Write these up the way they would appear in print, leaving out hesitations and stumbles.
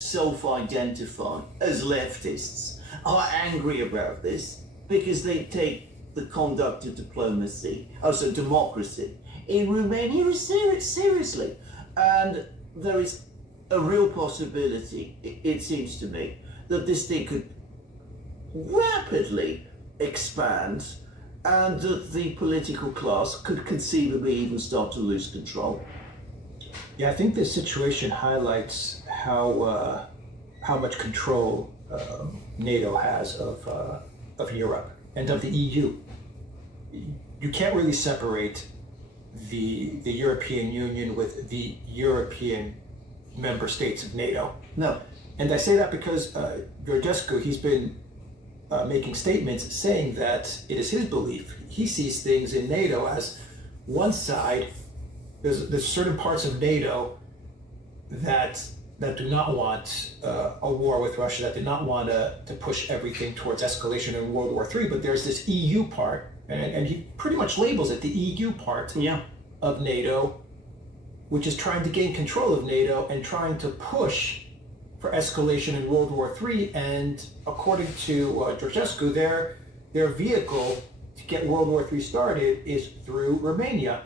self-identify as leftists are angry about this because they take the conduct of democracy in Romania seriously. And there is a real possibility, it seems to me, that this thing could rapidly expand and that the political class could conceivably even start to lose control. Yeah, I think this situation highlights how much control NATO has of Europe and of the EU. You can't really separate the European Union with the European member states of NATO. No. And I say that because Georgescu, he's been making statements saying that it is his belief. He sees things in NATO as one side. There's certain parts of NATO that do not want a war with Russia, that do not want to push everything towards escalation in World War III. But there's this EU part, and he pretty much labels it the EU part of NATO, which is trying to gain control of NATO and trying to push for escalation in World War III. And according to Georgescu, their vehicle to get World War III started is through Romania.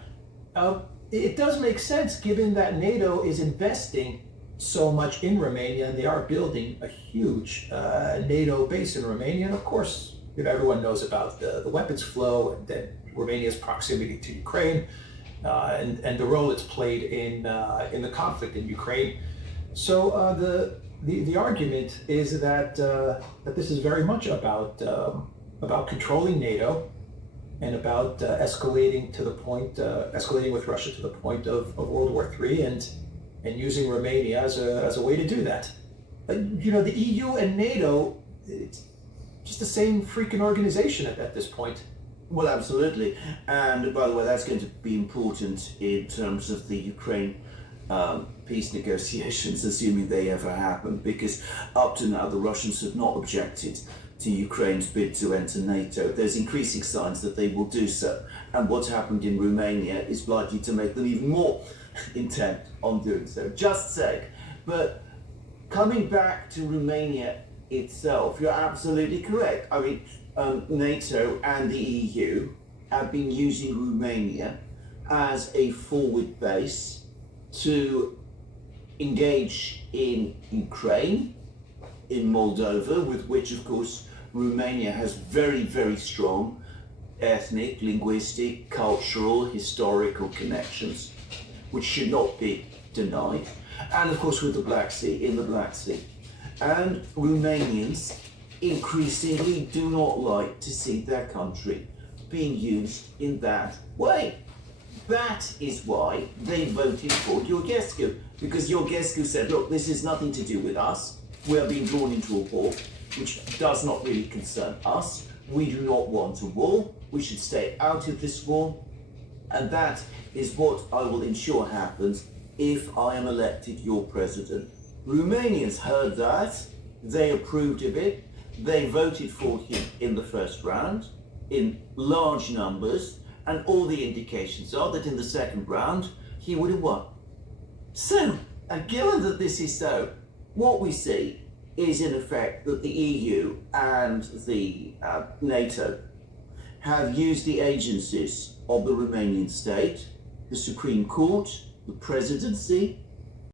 It does make sense given that NATO is investing so much in Romania, and they are building a huge NATO base in Romania. And of course, everyone knows about the weapons flow and then Romania's proximity to Ukraine and the role it's played in the conflict in Ukraine. So the argument is that this is very much about controlling NATO and about escalating with Russia to the point of World War III and using Romania as a way to do that. The EU and NATO, it's just the same freaking organization at this point. Well, absolutely. And by the way, that's going to be important in terms of the Ukraine peace negotiations, assuming they ever happen, because up to now the Russians have not objected to Ukraine's bid to enter NATO. There's increasing signs that they will do so, and what's happened in Romania is likely to make them even more intent on doing so. Just saying. But coming back to Romania itself, you're absolutely correct. I mean, NATO and the EU have been using Romania as a forward base to engage in Ukraine, in Moldova, with which, of course, Romania has very, very strong ethnic, linguistic, cultural, historical connections, which should not be denied. And, of course, with the Black Sea, in the Black Sea. And Romanians increasingly do not like to see their country being used in that way. That is why they voted for Georgescu, because Georgescu said, look, this has nothing to do with us. We are being drawn into a war which does not really concern us. We do not want a war. We should stay out of this war. And that is what I will ensure happens if I am elected your president. Romanians heard that. They approved of it. They voted for him in the first round in large numbers. And all the indications are that in the second round, he would have won. So, and given that this is so, what we see is in effect that the EU and the NATO have used the agencies of the Romanian state, the Supreme Court, the presidency,